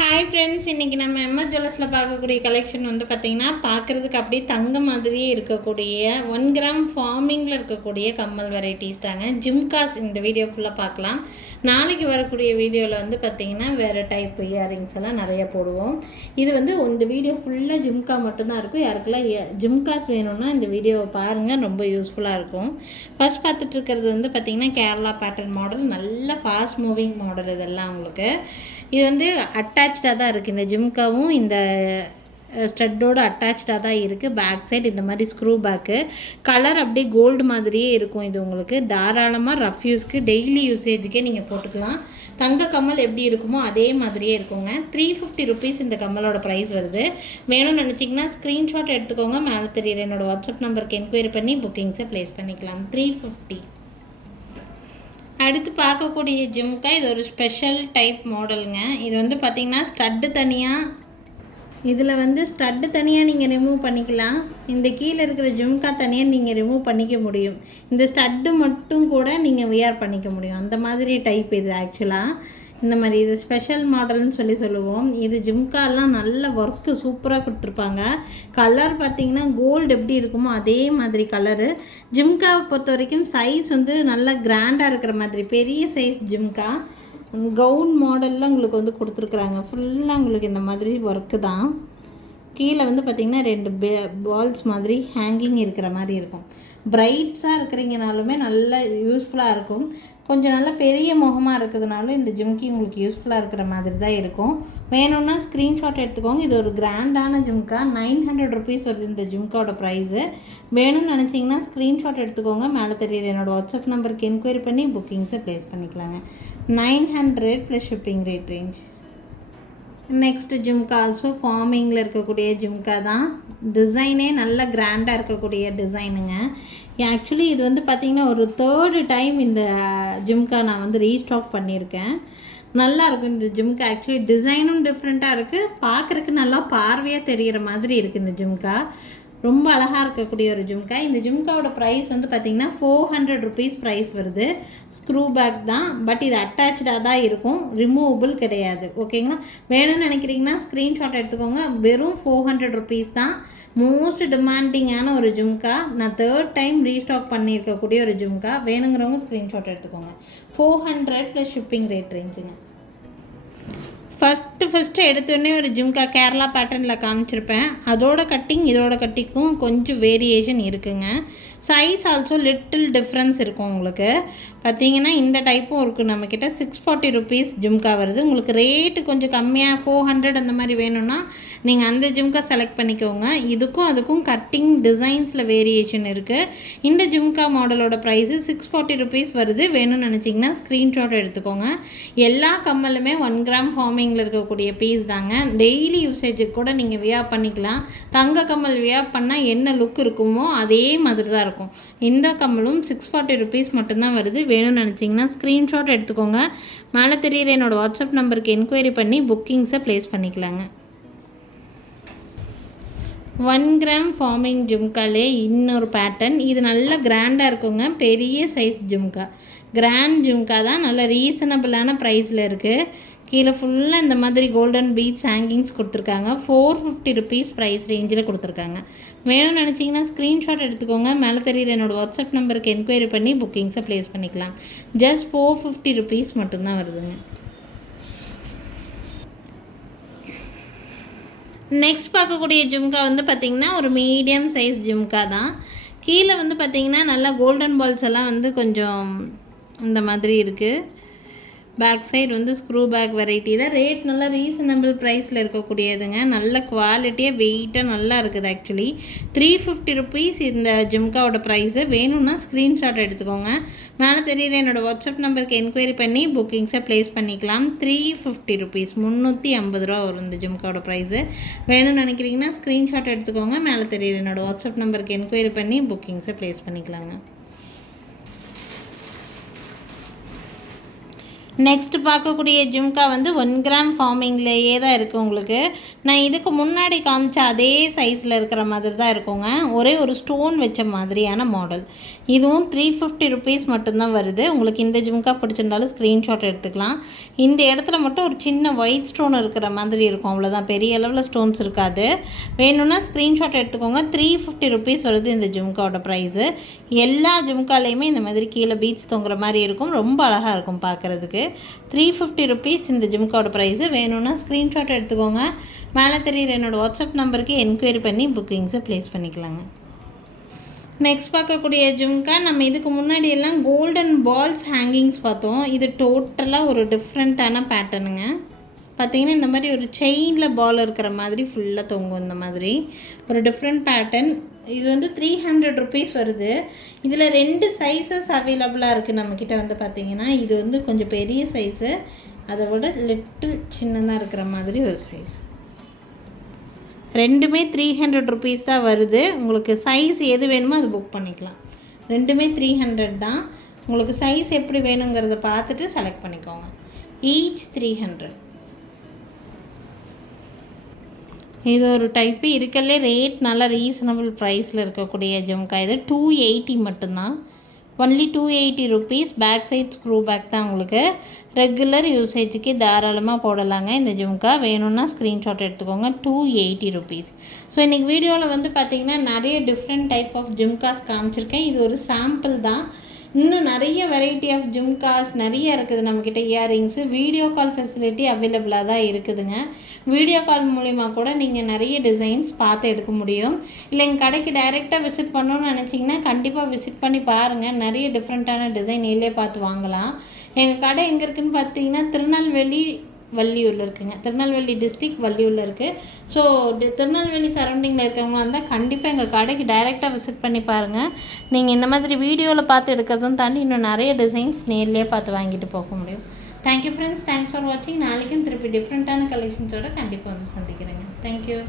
Hi friends, இன்றைக்கி நம்ம MS ஜுவல்லர்ஸில் பார்க்கக்கூடிய கலெக்ஷன் வந்து பார்த்திங்கன்னா பார்க்குறதுக்கு அப்படியே தங்க மாதிரியே இருக்கக்கூடிய 1 கிராம் ஃபார்மிங்கில் இருக்கக்கூடிய கம்மல் வெரைட்டிஸ் தாங்க. ஜிம்காஸ் இந்த வீடியோ ஃபுல்லாக பார்க்கலாம். நாளைக்கு வரக்கூடிய வீடியோவில் வந்து பார்த்திங்கன்னா வேறு டைப் இயரிங்ஸ் எல்லாம் நிறைய போடுவோம். இது வந்து இந்த வீடியோ ஃபுல்லாக ஜிம்கா மட்டும்தான் இருக்கும். யாருக்கெல்லாம் ஜிம்காஸ் வேணும்னா இந்த வீடியோவை பாருங்கள், ரொம்ப யூஸ்ஃபுல்லாக இருக்கும். ஃபர்ஸ்ட் பார்த்துட்டு இருக்கிறது வந்து பார்த்திங்கன்னா கேரளா பேட்டர்ன் மாடல், நல்ல ஃபாஸ்ட் மூவிங் மாடல். இதெல்லாம் உங்களுக்கு இது வந்து அட்டாச்சாக தான் இருக்குது. இந்த ஜிம்காவும் இந்த ஸ்டட்டோடு அட்டாச்சாக தான் இருக்குது. பேக் சைடு இந்த மாதிரி ஸ்க்ரூ பேக்கு, கலர் அப்படியே கோல்டு மாதிரியே இருக்கும். இது உங்களுக்கு தாராளமாக ரஃப் யூஸ்க்கு டெய்லி யூசேஜுக்கே நீங்கள் போட்டுக்கலாம். தங்க கம்மல் எப்படி இருக்குமோ அதே மாதிரியே இருக்குங்க. 350 ருபீஸ் இந்த கம்மலோட ப்ரைஸ் வருது. வேணும்னு நினச்சிங்கன்னா ஸ்க்ரீன்ஷாட் எடுத்துக்கோங்க. மேலே தெரியுற என்னோடய வாட்ஸ்அப் நம்பருக்கு என்கொயரி பண்ணி புக்கிங்ஸை ப்ளேஸ் பண்ணிக்கலாம். 350. அடுத்து பார்க்கக்கூடிய ஜிம்கா, இது ஒரு ஸ்பெஷல் டைப் மாடலுங்க. இது வந்து பார்த்திங்கன்னா ஸ்டட்டு தனியாக, இதில் வந்து ஸ்டட்டு தனியாக நீங்கள் ரிமூவ் பண்ணிக்கலாம். இந்த கீழே இருக்கிற ஜிம்கா தனியாக நீங்கள் ரிமூவ் பண்ணிக்க முடியும். இந்த ஸ்டட்டு மட்டும் கூட நீங்கள் வியர் பண்ணிக்க முடியும். அந்த மாதிரி டைப் இது ஆக்சுவலாக. இந்த மாதிரி இது ஸ்பெஷல் மாடல்னு சொல்லுவோம். இது ஜிம்காலாம் நல்ல ஒர்க்கு சூப்பராக கொடுத்துருப்பாங்க. கலர் பார்த்திங்கன்னா கோல்டு எப்படி இருக்குமோ அதே மாதிரி கலரு. ஜிம்காவை பொறுத்த வரைக்கும் சைஸ் வந்து நல்லா கிராண்டாக இருக்கிற மாதிரி பெரிய சைஸ் ஜிம்கா. கவுன் மாடலில் உங்களுக்கு வந்து கொடுத்துருக்குறாங்க. ஃபுல்லாக உங்களுக்கு இந்த மாதிரி ஒர்க்கு தான். கீழே வந்து பார்த்திங்கன்னா 2 பால்ஸ் மாதிரி ஹேங்கிங் இருக்கிற மாதிரி இருக்கும். பிரைட்ஸாக இருக்கிறீங்கனாலுமே நல்ல யூஸ்ஃபுல்லாக இருக்கும். கொஞ்சம் நல்லா பெரிய முகமாக இருக்கிறதுனாலும் இந்த ஜிம்கி உங்களுக்கு யூஸ்ஃபுல்லாக இருக்கிற மாதிரி தான் இருக்கும். வேணும்னா ஸ்க்ரீன்ஷாட் எடுத்துக்கோங்க. இது ஒரு கிராண்டான ஜிம்கா. 900 ருபீஸ் வருது இந்த ஜிம்காவோட ப்ரைஸு. வேணும்னு நினச்சிங்கன்னா ஸ்க்ரீன்ஷாட் எடுத்துக்கோங்க. மேலே தெரியுது என்னோடய வாட்ஸ்அப் நம்பருக்கு என்கொயரி பண்ணி புக்கிங்ஸை ப்ளேஸ் பண்ணிக்கலாங்க. 900 plus shipping rate range. Next ஜிம்கா ஆல்சோ ஃபார்மிங்கில் இருக்கக்கூடிய ஜிம்கா தான். டிசைனே நல்ல கிராண்டாக இருக்கக்கூடிய டிசைனுங்க. ஆக்சுவலி இது வந்து பார்த்திங்கன்னா ஒரு 3rd டைம் இந்த ஜிம்கா நான் வந்து ரீஸ்டாக் பண்ணியிருக்கேன். நல்லாயிருக்கும் இந்த ஜிம்கா. ஆக்சுவலி டிசைனும் டிஃப்ரெண்ட்டாக இருக்குது, பார்க்குறக்கு நல்லா பார்வையாக தெரிகிற மாதிரி இருக்குது. இந்த ஜிம்கா ரொம்ப அழகாக இருக்கக்கூடிய ஒரு ஜிம்கா. இந்த ஜிம்காவோட ப்ரைஸ் வந்து பார்த்திங்கன்னா 400 ருபீஸ் ப்ரைஸ் வருது. ஸ்க்ரூ பேக் தான், பட் இது அட்டாச்சாக தான் இருக்கும், ரிமூவபிள் கிடையாது. ஓகேங்களா? வேணும்னு நினைக்கிறீங்கன்னா ஸ்க்ரீன்ஷாட் எடுத்துக்கோங்க. வெறும் 400 ருபீஸ் தான். மோஸ்ட் டிமாண்டிங்கான ஒரு ஜிம்கா. நான் 3rd டைம் ரீஸ்டாக் பண்ணியிருக்கக்கூடிய ஒரு ஜிம்கா. வேணுங்கிறவங்க ஸ்க்ரீன்ஷாட் எடுத்துக்கோங்க. 400 ப்ளஸ் ஷிப்பிங் ரேட் ரேஞ்சுங்க. ஃபஸ்ட்டு எடுத்தோடனே ஒரு ஜிம்கா கேரளா பேட்டர்னில் காமிச்சிருப்பேன். அதோட கட்டிங் இதோட கட்டிங்கும் கொஞ்சம் வேரியேஷன் இருக்குங்க. சைஸ் ஆல்சோ லிட்டில் டிஃப்ரென்ஸ் இருக்கும். உங்களுக்கு பார்த்தீங்கன்னா இந்த டைப்பும் இருக்குது நம்மக்கிட்ட. 640 ருபீஸ் ஜிம்கா வருது. உங்களுக்கு ரேட்டு கொஞ்சம் கம்மியாக 400 அந்த மாதிரி வேணும்னா நீங்கள் அந்த ஜிம்கா செலக்ட் பண்ணிக்கோங்க. இதுக்கும் அதுக்கும் கட்டிங் டிசைன்ஸில் வேரியேஷன் இருக்குது. இந்த ஜிம்கா மாடலோட ப்ரைஸு 640 ருபீஸ் வருது. வேணும்னு நினச்சிங்கன்னா ஸ்க்ரீன்ஷாட் எடுத்துக்கோங்க. எல்லா கம்மலுமே 1 கிராம் ஃபார்மிங்கில் இருக்கக்கூடிய பீஸ் தாங்க. டெய்லி யூசேஜுக்கு கூட நீங்கள் வியர் பண்ணிக்கலாம். தங்க கம்மல் வியர் பண்ணால் என்ன லுக் இருக்குமோ அதே மாதிரி தான் இருக்கும். இந்த கம்மலும் 640 ருபீஸ் மட்டும்தான் வருது. வேணும்னு நினச்சிங்கன்னா ஸ்க்ரீன்ஷாட் எடுத்துக்கோங்க. மேலே தெரியுற என்னோடய வாட்ஸ்அப் நம்பருக்கு என்கொயரி பண்ணி புக்கிங்ஸை ப்ளேஸ் பண்ணிக்கலாங்க. 1 கிராம் ஃபார்மிங் ஜிம்காலே இன்னொரு பேட்டர்ன். இது நல்ல கிராண்டாக இருக்குங்க. பெரிய சைஸ் ஜிம்கா, கிராண்ட் ஜிம்கா தான். நல்ல ரீசனபிளான ப்ரைஸில் இருக்குது. கீழே ஃபுல்லாக இந்த மாதிரி கோல்டன் பீட்ஸ் ஹேங்கிங்ஸ் கொடுத்துருக்காங்க. 450 ருபீஸ் ப்ரைஸ் ரேஞ்சில் கொடுத்துருக்காங்க. வேணும்னு நினச்சிங்கன்னா ஸ்க்ரீன்ஷாட் எடுத்துக்கோங்க. மேலே தெரியுற என்னோடய வாட்ஸ்அப் நம்பருக்கு என்கொயரி பண்ணி புக்கிங்ஸை ப்ளேஸ் பண்ணிக்கலாம். ஜஸ்ட் 450 ருபீஸ் மட்டும்தான் வருதுங்க. நெக்ஸ்ட் பார்க்கக்கூடிய ஜிம்கா வந்து பார்த்திங்கன்னா ஒரு மீடியம் சைஸ் ஜிம்கா தான். கீழே வந்து பார்த்திங்கன்னா நல்லா கோல்டன் பால்ஸ் எல்லாம் வந்து கொஞ்சம் இந்த மாதிரி இருக்குது. பேக் சைடு வந்து ஸ்க்ரூ பேக் வெரைட்டி தான். ரேட் நல்லா ரீசனபிள் ப்ரைஸில் இருக்கக்கூடியதுங்க. நல்ல குவாலிட்டியாக வெயிட்டாக நல்லா இருக்குது. ஆக்சுவலி 350 ருபீஸ் இந்த ஜிம்காவோட ப்ரைஸு. வேணும்னா ஸ்க்ரீன்ஷாட் எடுத்துக்கோங்க. மேலே தெரியுற என்னோடய வாட்ஸ்அப் நம்பருக்கு என்கொயரி பண்ணி புக்கிங்ஸை ப்ளேஸ் பண்ணிக்கலாம். 350 ருபீஸ், 350 ரூபா வரும் இந்த ஜிம்காவோட ப்ரைஸு. வேணும்னு நினைக்கிறீங்கன்னா ஸ்க்ரீன்ஷாட் எடுத்துக்கோங்க. மேலே தெரியுற என்னோடய வாட்ஸ்அப் நம்பருக்கு என்கொயரி பண்ணி புக்கிங்ஸை ப்ளேஸ் பண்ணிக்கலாங்க. நெக்ஸ்ட் பார்க்கக்கூடிய ஜும்கா வந்து 1 கிராம் ஃபார்மிங்லேயே தான் இருக்குது உங்களுக்கு. நான் இதுக்கு முன்னாடி காமிச்ச அதே சைஸில் இருக்கிற மாதிரி தான் இருக்குங்க. ஒரே ஒரு ஸ்டோன் வச்ச மாதிரியான மாடல். இதுவும் 350 ருபீஸ் மட்டும்தான் வருது. உங்களுக்கு இந்த ஜும்கா பிடிச்சிருந்தாலும் ஸ்க்ரீன்ஷாட் எடுத்துக்கலாம். இந்த இடத்துல மட்டும் ஒரு சின்ன ஒயிட் ஸ்டோன் இருக்கிற மாதிரி இருக்கும், அவ்வளோதான். பெரிய அளவில் ஸ்டோன்ஸ் இருக்காது. வேணும்னா ஸ்க்ரீன்ஷாட் எடுத்துக்கோங்க. 350 ருபீஸ் வருது இந்த ஜும்காவோட ப்ரைஸு. எல்லா ஜும்காலேயுமே இந்த மாதிரி கீழே பீட்ஸ் தொங்குற மாதிரி இருக்கும். ரொம்ப அழகாக இருக்கும் பார்க்குறதுக்கு. 350 ருபீஸ் இந்த ஜும்காவோட ப்ரைஸு. வேணும்னா ஸ்க்ரீன்ஷாட் எடுத்துக்கோங்க. மேலே தெரியுற என்னோடய வாட்ஸ்அப் நம்பருக்கு என்கொயரி பண்ணி புக்கிங்ஸை ப்ளேஸ் பண்ணிக்கலாங்க. நெக்ஸ்ட் பார்க்கக்கூடிய ஜும்கா, நம்ம இதுக்கு முன்னாடி எல்லாம் கோல்டன் பால்ஸ் ஹேங்கிங்ஸ் பார்த்தோம். இது டோட்டலாக ஒரு டிஃப்ரெண்ட்டான பேட்டர்னுங்க. பார்த்திங்கன்னா இந்த மாதிரி ஒரு செயினில் பால் இருக்கிற மாதிரி ஃபுல்லாக தொங்கும். இந்த மாதிரி ஒரு டிஃப்ரெண்ட் பேட்டர்ன். இது வந்து 300 ருபீஸ் வருது. இதில் 2 சைஸஸ் அவைலபிளாக இருக்குது நம்மக்கிட்ட வந்து பார்த்திங்கன்னா. இது வந்து கொஞ்சம் பெரிய சைஸு, அதை விட லிட்டில் சின்னதாக இருக்கிற மாதிரி ஒரு சைஸ். ரெண்டுமே 300 ருபீஸ் தான் வருது. உங்களுக்கு சைஸ் எது வேணுமோ அது புக் பண்ணிக்கலாம். ரெண்டுமே 300 தான். உங்களுக்கு சைஸ் எப்படி வேணுங்கிறத பார்த்துட்டு செலக்ட் பண்ணிக்கோங்க. ஈச் 300. இது ஒரு டைப்பு இருக்கலே ரேட் நல்லா ரீசனபிள் ப்ரைஸில் இருக்கக்கூடிய ஜும்கா. இது 280 மட்டும்தான். Only 280 rupees. Back side screw back தான். உங்களுக்கு ரெகுலர் யூசேஜுக்கு தாராளமாக போடலாங்க இந்த ஜும்கா. வேணும்னா ஸ்க்ரீன்ஷாட் எடுத்துக்கோங்க. 280 ருபீஸ். ஸோ இன்றைக்கி வீடியோவில் வந்து பார்த்திங்கன்னா நிறைய டிஃப்ரெண்ட் டைப் ஆஃப் ஜும்காஸ் காமிச்சிருக்கேன். இது ஒரு சாம்பிள் தான். இன்னும் நிறைய வெரைட்டி ஆஃப் ஜும்காஸ் நிறைய இருக்குது நம்மக்கிட்ட. இயரிங்ஸு வீடியோ கால் ஃபெசிலிட்டி அவைலபிளாக தான் இருக்குதுங்க. வீடியோ கால் மூலிமா கூட நீங்கள் நிறைய டிசைன்ஸ் பார்த்து எடுக்க முடியும். இல்லை எங்கள் கடைக்கு டைரெக்டாக விசிட் பண்ணணும்னு நினச்சிங்கன்னா கண்டிப்பாக விசிட் பண்ணி பாருங்கள். நிறைய டிஃப்ரெண்ட்டான டிசைன் நீங்களே பார்த்து வாங்கலாம். எங்கள் கடை எங்கே இருக்குதுன்னு பார்த்தீங்கன்னா திருநெல்வேலி வள்ளியூரில் இருக்குங்க. திருநெல்வேலி டிஸ்ட்ரிக்ட் வள்ளியூரில் இருக்குது. ஸோ திருநெல்வேலி சரௌண்டிங்கில் இருக்கிறவங்களா இருந்தால் கண்டிப்பாக எங்கள் கடைக்கு டைரெக்டாக விசிட் பண்ணி பாருங்கள். நீங்கள் இந்த மாதிரி வீடியோவில் பார்த்து எடுக்கிறதும் தாண்டி இன்னும் நிறைய டிசைன்ஸ் நேர்லேயே பார்த்து வாங்கிட்டு போக முடியும். Thank you friends. தேங்க்ஸ் ஃபார் வாட்சிங். நாளைக்கும் திருப்பி டிஃப்ரெண்ட்டான கலெக்ஷன்ஸோடு கண்டிப்பாக வந்து சந்திக்கிறேங்க. தேங்க்யூ.